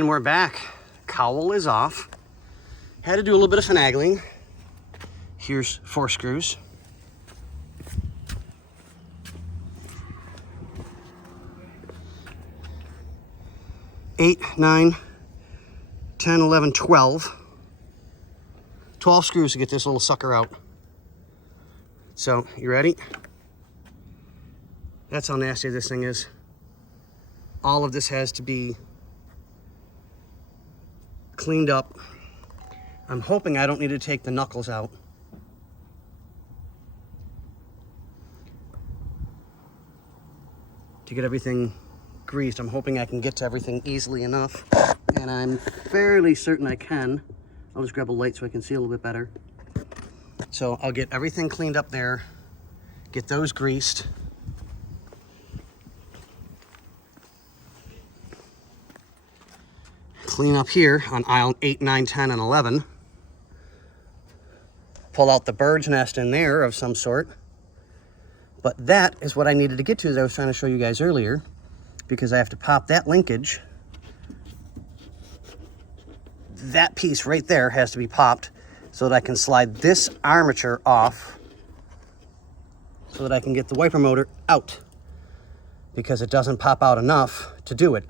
And we're back. Cowl is off. Had to do a little bit of finagling. Here's 4 screws. Eight, 9, 10, 11, 12. 12 screws to get this little sucker out. So, you ready? That's how nasty this thing is. All of this has to be cleaned up. I'm hoping I don't need to take the knuckles out. To get everything greased. I'm hoping I can get to everything easily enough. And I'm fairly certain I can. I'll just grab a light so I can see a little bit better. So I'll get everything cleaned up there. Get those greased. Clean up here on aisle 8, 9, 10, and 11. Pull out the bird's nest in there of some sort. But that is what I needed to get to that I was trying to show you guys earlier, because I have to pop that linkage. That piece right there has to be popped so that I can slide this armature off so that I can get the wiper motor out, because it doesn't pop out enough to do it.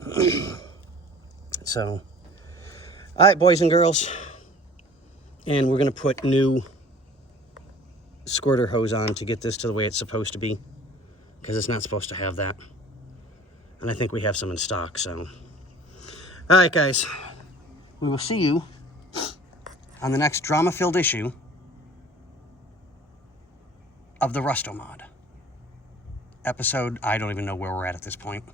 So, all right, boys and girls, and we're gonna put new squirter hose on to get this to the way it's supposed to be, because it's not supposed to have that. And I think we have some in stock, so. All right, guys, we will see you on the next drama-filled issue of the Rusto Mod. Episode, I don't even know where we're at this point.